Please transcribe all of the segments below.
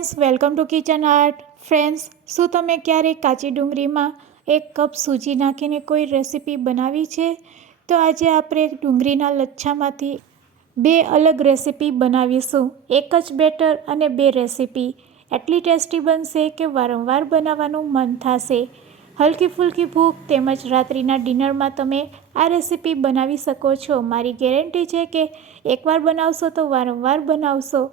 Friends, welcome to kitchen art. Friends, શું તમે ક્યારેય કાચી ડુંગળીમાં 1 કપ સૂજી નાખીને કોઈ રેસીપી બનાવી છે? તો આજે આપણે ડુંગળીના લચ્છામાંથી 2 અલગ રેસીપી બનાવીશું. એક જ બેટર અને 2 રેસીપી. એટલી ટેસ્ટી બનશે કે વારંવાર બનાવવાનું મન થશે. હલકી ફુલકી ભૂખ તેમજ રાત્રિના ડિનરમાં તમે આ રેસીપી બનાવી શકો છો. મારી ગેરંટી છે કે એકવાર બનાવશો તો વારંવાર બનાવશો.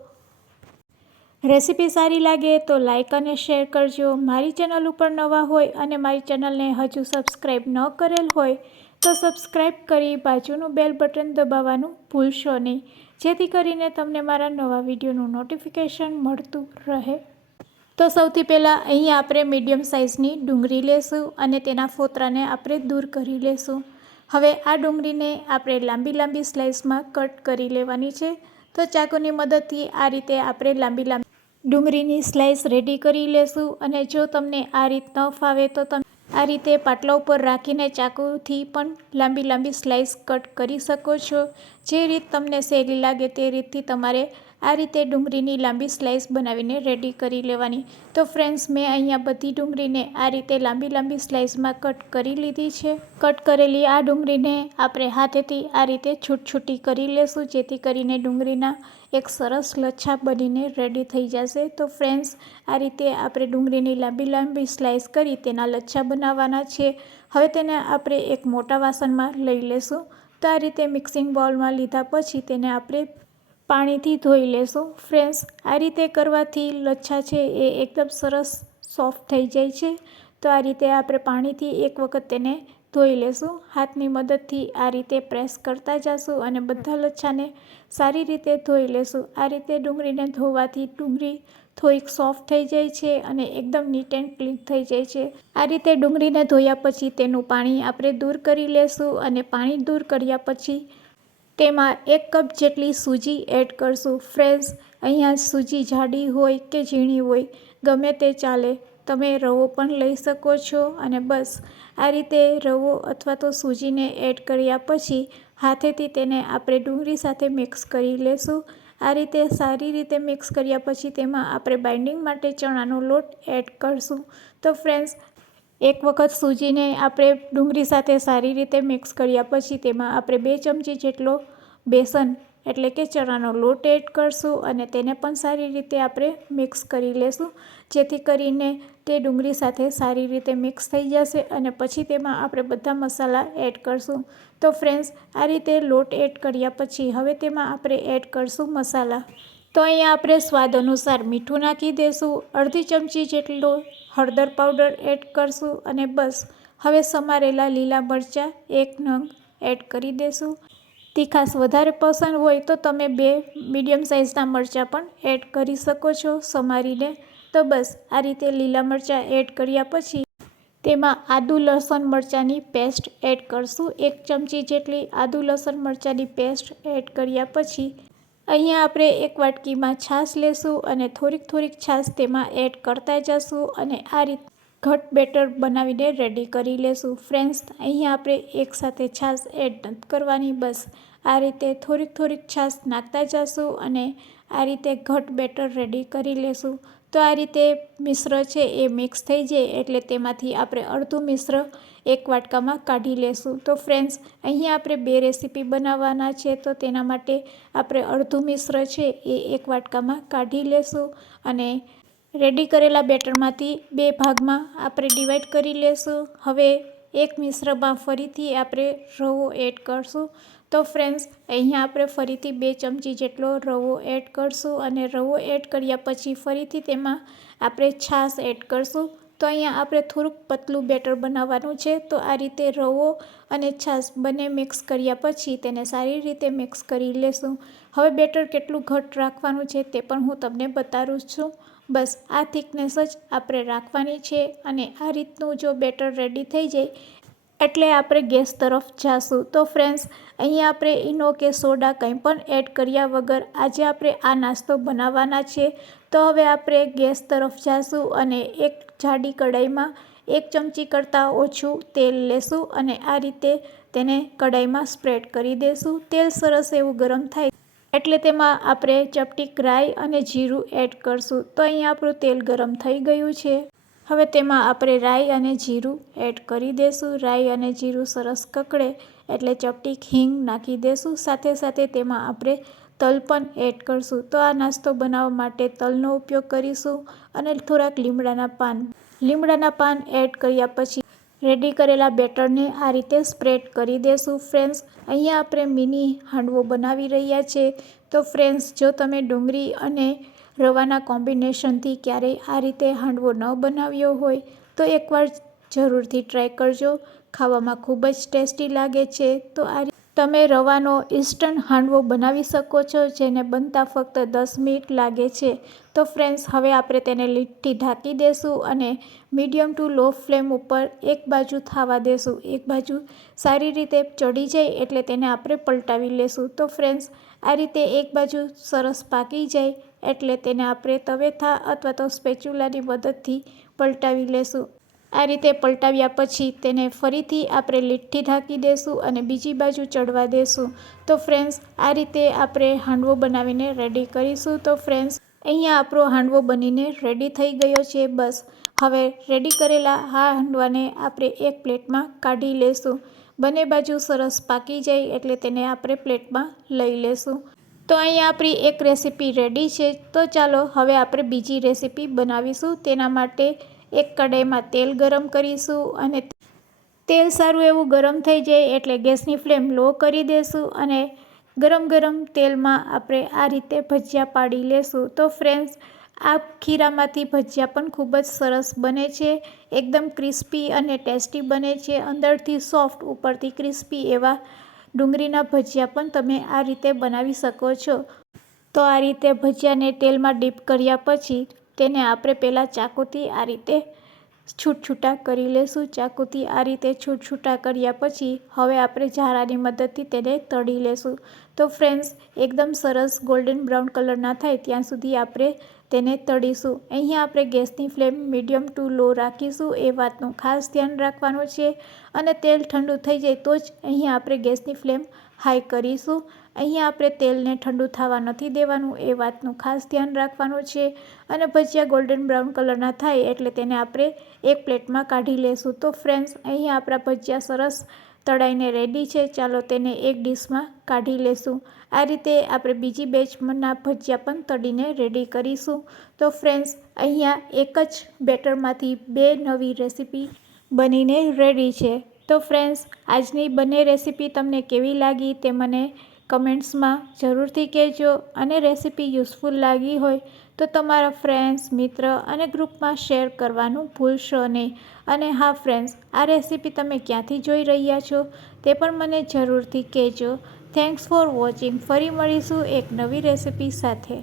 રેસીપી સારી લાગે તો લાઇક અને શેર કરજો. મારી ચેનલ ઉપર નવા હોય અને મારી ચેનલને હજુ સબસ્ક્રાઈબ ન કરેલ હોય તો સબસ્ક્રાઈબ કરી બાજુનું બેલ બટન દબાવવાનું ભૂલશો નહીં, જેથી કરીને તમને મારા નવા વિડીયોનું નોટિફિકેશન મળતું રહે. તો સૌથી પહેલાં અહીંયા આપણે મીડિયમ સાઇઝની ડુંગળી લેશું અને તેના ફોતરાને આપણે દૂર કરી લેશું. હવે આ ડુંગળીને આપણે લાંબી લાંબી સ્લાઇસમાં કટ કરી લેવાની છે. તો ચાકુની મદદથી આ રીતે આપણે લાંબી ડુંગળીની સ્લાઇસ રેડી કરી લેશું. અને જો તમને આ રીત ન ફાવે તો તમે આ રીતે પાટલા ઉપર રાખીને ચાકુથી પણ લાંબી લાંબી સ્લાઇસ કટ કરી શકો છો. જે રીત તમને સહેલી લાગે તે રીતથી તમારે આ રીતે ડુંગળીની લાંબી સ્લાઇસ બનાવીને રેડી કરી લેવાની. તો ફ્રેન્ડ્સ, મેં અહીંયા બધી ડુંગળીને આ રીતે લાંબી લાંબી સ્લાઇસમાં કટ કરી લીધી છે. કટ કરેલી આ ડુંગળીને આપણે હાથેથી આ રીતે છૂટી કરી લેશું, જેથી કરીને ડુંગળીના એક સરસ લચ્છા બનીને રેડી થઈ જશે. તો ફ્રેન્ડ્સ, આ રીતે આપણે ડુંગળીની લાંબી લાંબી સ્લાઇસ કરી તેના લચ્છા બનાવવાના છે. હવે તેને આપણે એક મોટા વાસણમાં લઈ લેશું. તો આ રીતે મિક્સિંગ બાઉલમાં લીધા પછી તેને આપણે પાણીથી ધોઈ લેશું. ફ્રેન્ડ્સ, આ રીતે કરવાથી લચ્છા છે એ એકદમ સરસ સોફ્ટ થઈ જાય છે. તો આ રીતે આપણે પાણીથી એક વખત તેને ધોઈ લેશું. હાથની મદદથી આ રીતે પ્રેસ કરતા જશું અને બધા લચ્છાને સારી રીતે ધોઈ લેશું. આ રીતે ડુંગળીને ધોવાથી ડુંગળી થોડીક સોફ્ટ થઈ જાય છે અને એકદમ નીટ એન્ડ ક્લીન થઈ જાય છે. આ રીતે ડુંગળીને ધોયા પછી તેનું પાણી આપણે દૂર કરી લેશું. અને પાણી દૂર કર્યા પછી તેમાં 1 કપ જેટલી સૂજી એડ કરશું. ફ્રેન્ડ્સ, અહીંયા સૂજી જાડી હોય કે ઝીણી હોય ગમે તે ચાલે. તમે રવો પણ લઈ શકો છો. અને બસ આ રીતે રવો અથવા તો સૂજીને એડ કર્યા પછી હાથેથી તેને આપણે ડુંગળી સાથે મિક્સ કરી લેશું. આ રીતે સારી રીતે મિક્સ કર્યા પછી તેમાં આપણે બાઇન્ડિંગ માટે ચણાનો લોટ એડ કરશું. તો ફ્રેન્ડ્સ, એક વખત સૂજીને આપણે ડુંગળી સાથે સારી રીતે મિક્સ કર્યા પછી તેમાં આપણે 2 ચમચી જેટલો બેસન એટલે કે ચણાનો લોટ એડ કરશું અને તેને પણ સારી રીતે આપણે મિક્સ કરી લેશું, જેથી કરીને તે ડુંગળી સાથે સારી રીતે મિક્સ થઈ જશે. અને પછી તેમાં આપણે બધા મસાલા એડ કરશું. તો ફ્રેન્ડ્સ, આ રીતે લોટ એડ કર્યા પછી હવે તેમાં આપણે એડ કરશું મસાલા. તો અહીંયા આપણે સ્વાદ અનુસાર મીઠું નાખી દઈશું. અડધી ચમચી જેટલો હળદર પાવડર એડ કરશું. અને બસ હવે સમારેલા લીલા મરચાં 1 નંગ એડ કરી દઈશું. તીખાશ વધારે પસંદ હોય તો તમે 2 મીડિયમ સાઇઝના મરચાં પણ એડ કરી શકો છો સમારીને. તો બસ આ રીતે લીલા મરચાં એડ કર્યા પછી તેમાં આદુ લસણ મરચાંની પેસ્ટ એડ કરશું. 1 ચમચી જેટલી આદુ લસણ મરચાંની પેસ્ટ એડ કર્યા પછી અહીંયા આપણે 1 વાટકીમાં છાશ લેશું અને થોડીક છાશ તેમાં એડ કરતા જશું અને આ રીતે ઘટ બેટર બનાવીને રેડી કરી લેશું. ફ્રેન્ડ્સ, અહીંયા આપણે એકસાથે છાશ એડ નથી કરવાની. બસ આ રીતે થોડીક છાશ નાખતા જશું અને આ રીતે ઘટ બેટર રેડી કરી લેશું. તો આ રીતે મિશ્ર છે એ મિક્સ થઈ જાય એટલે તેમાંથી આપણે અડધું મિશ્ર 1 વાટકામાં કાઢી લેશું. તો ફ્રેન્ડ્સ, અહીંયા આપણે 2 રેસીપી બનાવવાના છે. તો તેના માટે આપણે અડધું મિશ્ર છે એ 1 વાટકામાં કાઢી લેશું અને રેડી કરેલા બેટરમાંથી 2 ભાગમાં આપણે ડિવાઈડ કરી લેશું. હવે એક મિશ્રમાં ફરીથી આપણે રવો એડ કરશું. તો ફ્રેન્ડ્સ, અહીંયા આપણે ફરીથી 2 ચમચી જેટલો રવો એડ કરશું અને રવો એડ કર્યા પછી ફરીથી તેમાં આપણે છાશ એડ કરશું. તો અહીંયા આપણે થોડુંક પતલું બેટર બનાવવાનું છે. તો આ રીતે રવો અને છાશ બંને મિક્સ કર્યા પછી તેને સારી રીતે મિક્સ કરી લેશું. હવે બેટર કેટલું ઘટ રાખવાનું છે તે પણ હું તમને બતાવું છું. બસ આ થિકનેસ જ આપણે રાખવાની છે. અને આ રીતનું જો બેટર રેડી થઈ જાય એટલે આપણે ગેસ તરફ જાશું. તો ફ્રેન્ડ્સ, અહીંયા આપણે ઈનો કે સોડા કંઈ પણ એડ કર્યા વગર આજે આપણે આ નાસ્તો બનાવવાના છે. તો હવે આપણે ગેસ તરફ જાશું અને એક જાડી કઢાઈમાં 1 ચમચી કરતાં ઓછું તેલ લેશું અને આ રીતે તેને કઢાઈમાં સ્પ્રેડ કરી દઈશું. તેલ સરસ એવું ગરમ થાય એટલે તેમાં આપણે ચપટીક રાઈ અને જીરું એડ કરશું. તો અહીંયા આપણું તેલ ગરમ થઈ ગયું છે. હવે તેમાં આપણે રાઈ અને જીરું એડ કરી દેશું. રાઈ અને જીરું સરસ કકડે એટલે ચપટીક હિંગ નાખી દેશું. સાથે સાથે તેમાં આપણે તલ પણ એડ કરશું. તો આ નાસ્તો બનાવવા માટે તલનો ઉપયોગ કરીશું અને થોડાક લીમડાના પાન એડ કર્યા પછી રેડી કરેલા બેટરને આ રીતે સ્પ્રેડ કરી દેશું. ફ્રેન્ડ્સ, અહીંયા આપણે મિની હાંડવો બનાવી રહ્યા છે. તો ફ્રેન્ડ્સ, જો તમે ડુંગળી અને રવાના કોમ્બિનેશનથી ક્યારેય આ રીતે હાંડવો ન બનાવ્યો હોય તો એકવાર જરૂરથી ટ્રાય કરજો. ખાવામાં ખૂબ જ ટેસ્ટી લાગે છે. તો આ તમે રવાનો ઇન્સ્ટન્ટ હાંડવો બનાવી શકો છો, જેને બનતા ફક્ત 10 મિનિટ લાગે છે. તો ફ્રેન્ડ્સ, હવે આપણે તેને લીડથી ઢાંકી દેશું અને મીડિયમ ટુ લો ફ્લેમ ઉપર એક બાજુ થવા દેશું. એક બાજુ સારી રીતે ચડી જાય એટલે તેને આપણે પલટાવી લેશું. તો ફ્રેન્ડ્સ, આ રીતે એક બાજુ સરસ પાકી જાય એટલે તેને આપણે તવેથા અથવા તો સ્પેચ્યુલાની મદદથી પલટાવી લેશું. આ રીતે પલટાવ્યા પછી તેને ફરીથી આપણે લીડથી ઢાંકી દેશું અને બીજી બાજુ ચડવા દેશું. તો ફ્રેન્ડ્સ, આ રીતે આપણે હાંડવો બનાવીને રેડી કરીશું. તો ફ્રેન્ડ્સ, અહીંયા આપણો હાંડવો બનીને રેડી થઈ ગયો છે. બસ હવે રેડી કરેલા આ હાંડવાને આપણે એક પ્લેટમાં કાઢી લેશું. બંને બાજુ સરસ પાકી જાય એટલે તેને આપણે પ્લેટમાં લઈ લેશું. તો અહીંયા આપણી એક રેસીપી રેડી છે. તો ચાલો હવે આપણે બીજી રેસીપી બનાવીશું. તેના માટે એક કઢાઈમાં તેલ ગરમ કરીશું અને તેલ સારું એવું ગરમ થઈ જાય એટલે ગેસની ફ્લેમ લો કરી દેશું અને ગરમ તેલમાં આપણે આ રીતે ભજીયા પાડી લેશું. તો ફ્રેન્ડ્સ, આ ખીરામાંથી ભજીયા પણ ખૂબ જ સરસ બને છે. એકદમ ક્રિસ્પી અને ટેસ્ટી બને છે. અંદરથી સોફ્ટ, ઉપરથી ક્રિસ્પી એવા ડુંગળીના ભજીયા પણ તમે આ રીતે બનાવી શકો છો. તો આ રીતે ભજીયાને તેલમાં ડીપ કર્યા પછી તેને આપણે પહેલાં ચાકુથી આ રીતે છૂટા કરી લેશું. ચાકુથી આ રીતે છૂટા કર્યા પછી હવે આપણે ઝારાની મદદથી તેને તળી લેશું. તો ફ્રેન્ડ્સ, એકદમ સરસ ગોલ્ડન બ્રાઉન કલરના થાય ત્યાં સુધી આપણે તેને તળીશું. અહીંયા આપણે ગેસની ફ્લેમ મીડિયમ ટુ લો રાખીશું, એ વાતનું ખાસ ધ્યાન રાખવાનું છે. અને તેલ ઠંડુ થઈ જાય તો જ અહીંયા આપણે ગેસની ફ્લેમ હાઈ કરીશું. અહીંયા આપણે તેલને ઠંડુ થવા નથી દેવાનું, એ વાતનું ખાસ ધ્યાન રાખવાનું છે. અને ભજીયા ગોલ્ડન બ્રાઉન કલરના થાય એટલે તેને આપણે એક પ્લેટમાં કાઢી લેશું. તો ફ્રેન્ડ્સ, અહીંયા આપણા ભજીયા સરસ તળાઈને રેડી છે. ચાલો તેને એક ડીશમાં કાઢી લેશું. આ રીતે આપણે બીજી બેચના ભજીયા પણ તળીને રેડી કરીશું. તો ફ્રેન્ડ્સ, અહીંયા એક જ બેટરમાંથી 2 નવી રેસીપી બનીને રેડી છે. તો ફ્રેન્ડ્સ, આજની બંને રેસીપી તમને કેવી લાગી તે મને કમેન્ટ્સમાં જરૂરથી કહેજો. અને રેસીપી યુઝફુલ લાગી હોય તો તમારા ફ્રેન્ડ્સ, મિત્ર અને ગ્રુપમાં શેર કરવાનું ભૂલશો નહીં. અને હા ફ્રેન્ડ્સ, આ રેસીપી તમે ક્યાંથી જોઈ રહ્યા છો તે પણ મને જરૂરથી કહેજો. Thanks for watching. ફરી મળીશું એક નવી રેસીપી સાથે.